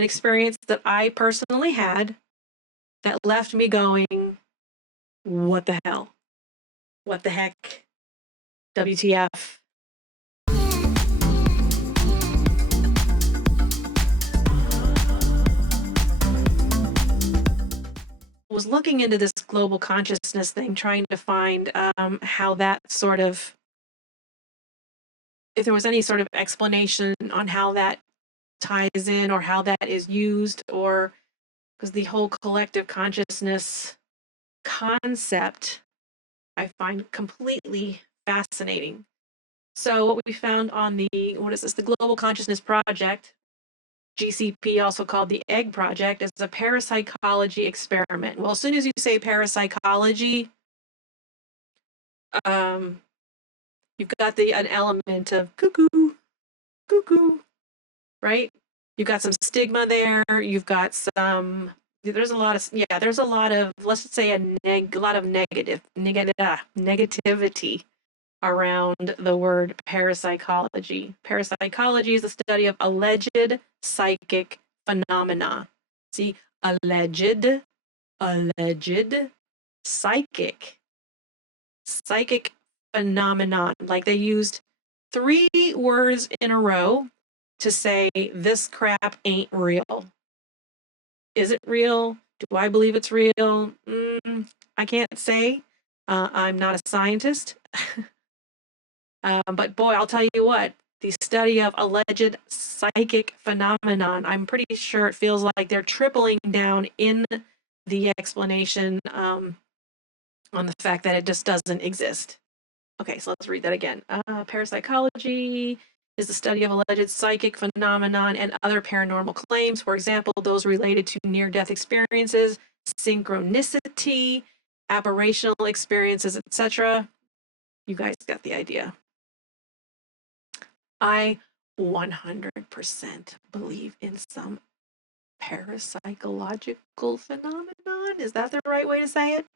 an experience that I personally had that left me going, what the hell? What the heck? WTF? Was looking into this global consciousness thing, trying to find how that sort of, if there was any sort of explanation on how that ties in or how that is used, or because the whole collective consciousness concept I find completely fascinating. So what we found on the, what is this, the Global Consciousness Project, GCP, also called the Egg Project, is a parapsychology experiment. Well, as soon as you say parapsychology, um, you've got an element of cuckoo, cuckoo, right? You've got some stigma there. You've got some. There's a lot of, yeah. There's a lot of, let's say a lot of negativity around the word parapsychology. Parapsychology is the study of alleged psychic phenomena. See, alleged, alleged psychic, psychic phenomenon. Like they used 3 words in a row to say this crap ain't real. Is it real? Do I believe it's real? I can't say. I'm not a scientist. But boy, I'll tell you what, the study of alleged psychic phenomenon, I'm pretty sure it feels like they're tripling down in the explanation on the fact that it just doesn't exist. Okay, so let's read that again. Parapsychology is the study of alleged psychic phenomenon and other paranormal claims. For example, those related to near-death experiences, synchronicity, aberrational experiences, etc. You guys got the idea. I 100% believe in some parapsychological phenomenon. Is that the right way to say it?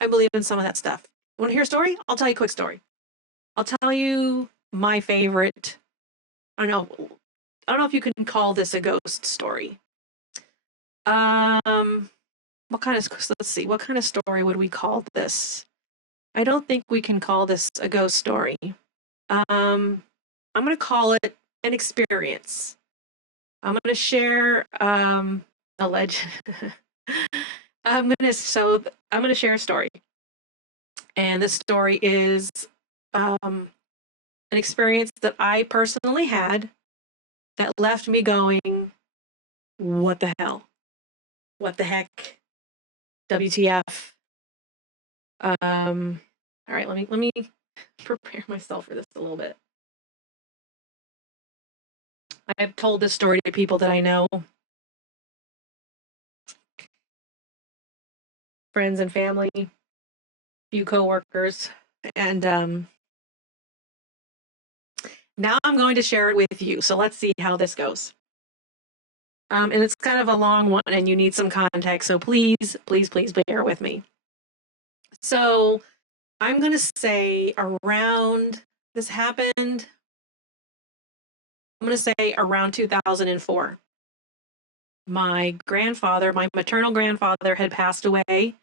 I believe in some of that stuff. Want to hear a story? I'll tell you a quick story. I'll tell you my favorite. I don't know if you can call this a ghost story. What kind of, let's see, what kind of story would we call this? I don't think we can call this a ghost story. I'm going to call it an experience. I'm going to share a legend. I'm going to share a story. And this story is an experience that I personally had that left me going, what the hell? What the heck? WTF? All right, let me prepare myself for this a little bit. I've told this story to people that I know, friends and family, few coworkers, and now I'm going to share it with you. So let's see how this goes. And it's kind of a long one, and you need some context. So please, please, please bear with me. So I'm going to say around, this happened, I'm going to say around 2004. My grandfather, my maternal grandfather, had passed away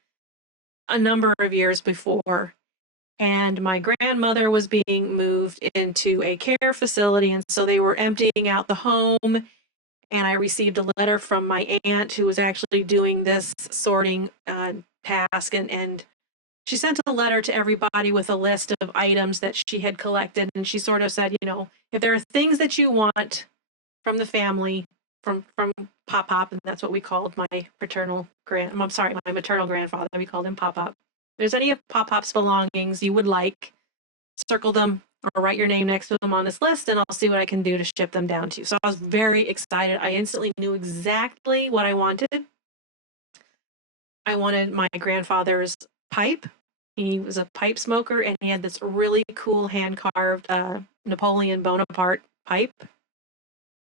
a number of years before, and my grandmother was being moved into a care facility, and so they were emptying out the home, and I received a letter from my aunt who was actually doing this sorting task, and she sent a letter to everybody with a list of items that she had collected, and she sort of said, you know, if there are things that you want from the family, from Pop Pop, and that's what we called my my maternal grandfather, we called him Pop Pop. If there's any of Pop Pop's belongings you would like, circle them or write your name next to them on this list, and I'll see what I can do to ship them down to you. So I was very excited. I instantly knew exactly what I wanted. I wanted my grandfather's pipe. He was a pipe smoker, and he had this really cool hand-carved Napoleon Bonaparte pipe.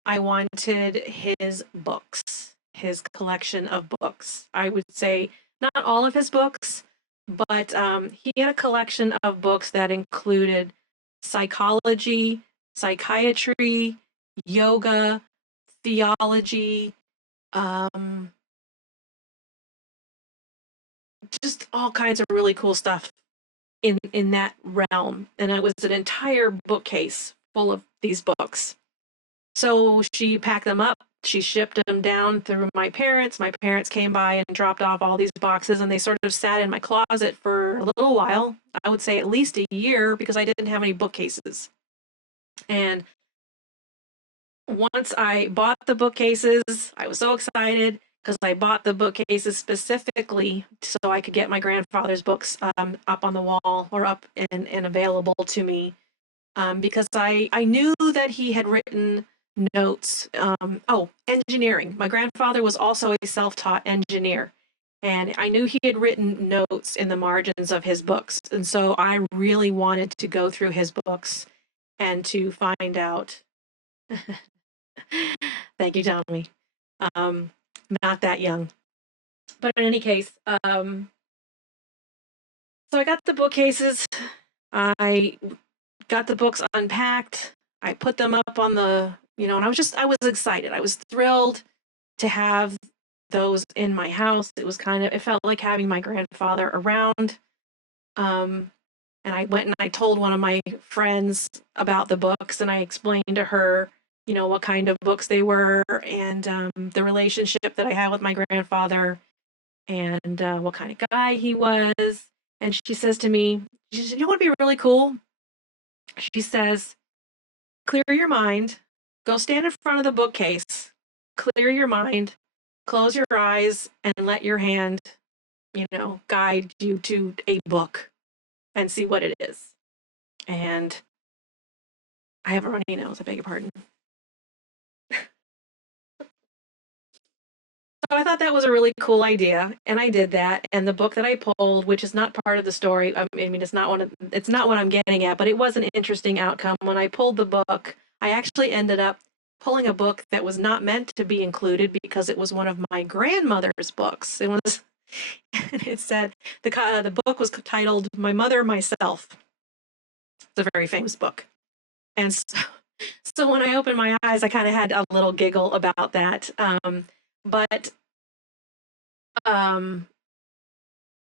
I wanted his books, his collection of books. I would say not all of his books, but he had a collection of books that included psychology, psychiatry, yoga, theology, Um, just all kinds of really cool stuff in that realm, and it was an entire bookcase full of these books. So she packed them up. She shipped them down through my parents. My parents came by and dropped off all these boxes, and they sort of sat in my closet for a little while. I would say at least a year because I didn't have any bookcases. And once I bought the bookcases, I was so excited because I bought the bookcases specifically so I could get my grandfather's books up on the wall or up and available to me because I knew that he had written notes. Engineering. My grandfather was also a self-taught engineer. And I knew he had written notes in the margins of his books. And so I really wanted to go through his books and to find out. Thank you, Tommy. Um, not that young. But in any case, so I got the bookcases. I got the books unpacked. I put them up on and I was excited. I was thrilled to have those in my house. It felt like having my grandfather around. Um, and I went and I told one of my friends about the books and I explained to her, what kind of books they were and the relationship that I had with my grandfather and what kind of guy he was. And she says to me, she said, "You want to be really cool?" She says, "Clear your mind, go stand in front of the bookcase, clear your mind, close your eyes, and let your hand, guide you to a book and see what it is." And I have a runny nose, I beg your pardon. So I thought that was a really cool idea, and I did that. And the book that I pulled, which is not part of the story, I mean, it's not what I'm getting at, but it was an interesting outcome. When I pulled the book, I actually ended up pulling a book that was not meant to be included because it was one of my grandmother's books. It said the book was titled "My Mother, Myself." It's a very famous book, and so when I opened my eyes, I kind of had a little giggle about that. But um,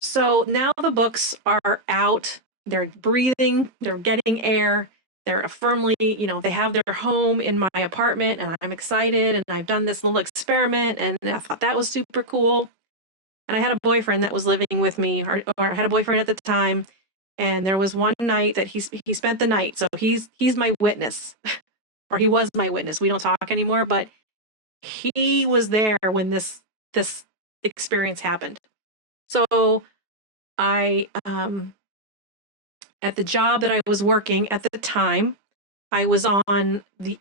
So now the books are out, they're breathing, they're getting air, they're firmly, they have their home in my apartment, and I'm excited. And I've done this little experiment, and I thought that was super cool. And I had a boyfriend that was living with me, or I had a boyfriend at the time. And there was one night that he spent the night. So he's my witness, or he was my witness. We don't talk anymore, but he was there when this experience happened. So I at the job that I was working at the time, I was on the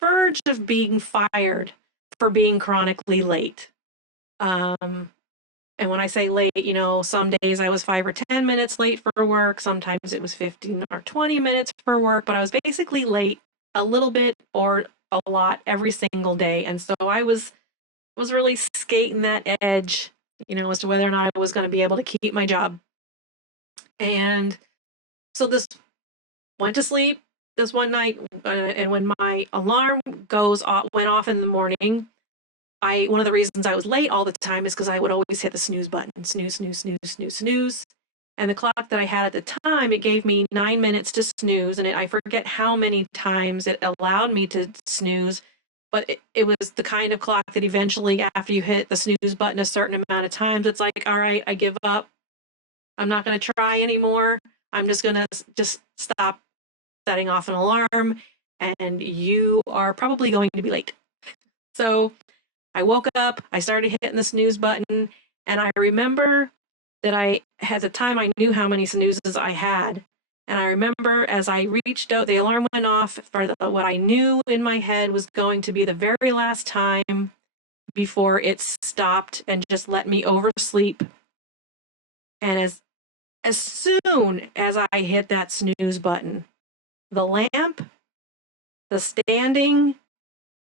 verge of being fired for being chronically late. Um, and when I say late, some days I was 5 or 10 minutes late for work. Sometimes it was 15 or 20 minutes for work, but I was basically late a little bit or a lot every single day. And so I was really skating that edge, as to whether or not I was going to be able to keep my job. And so this went to sleep this one night, and when my alarm went off in the morning, I one of the reasons I was late all the time is because I would always hit the snooze button, snooze, snooze, snooze, snooze, snooze. And the clock that I had at the time, it gave me 9 minutes to snooze, and I forget how many times it allowed me to snooze, but it was the kind of clock that eventually, after you hit the snooze button a certain amount of times, it's like, all right, I give up. I'm not going to try anymore. I'm just going to just stop setting off an alarm, and you are probably going to be late. So I woke up, I started hitting the snooze button, and I remember that at the time, I knew how many snoozes I had. And I remember as I reached out, the alarm went off for what I knew in my head was going to be the very last time before it stopped and just let me oversleep. And as soon as I hit that snooze button, the lamp, the standing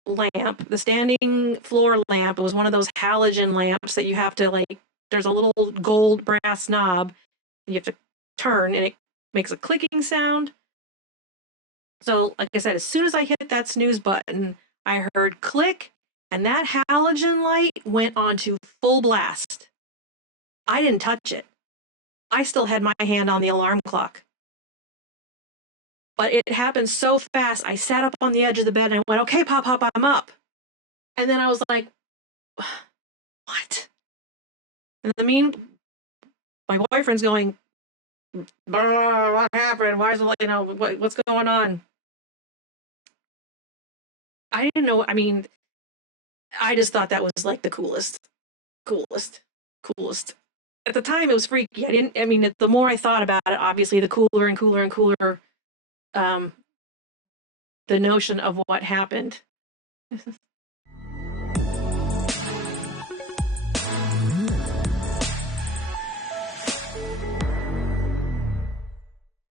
the standing floor lamp, it was one of those halogen lamps that you have to there's a little gold brass knob you have to turn and it makes a clicking sound. So like I said, as soon as I hit that snooze button, I heard click, And that halogen light went on to full blast. I didn't touch it. I still had my hand on the alarm clock. But it happened so fast. I sat up on the edge of the bed and I went, okay, Pop, Pop, I'm up. And then I was like, what? And my boyfriend's going, what happened? Why is it, what's going on? I didn't know. I mean, I just thought that was like the coolest. At the time, it was freaky. The more I thought about it, obviously, the cooler and cooler and cooler, um, the notion of what happened.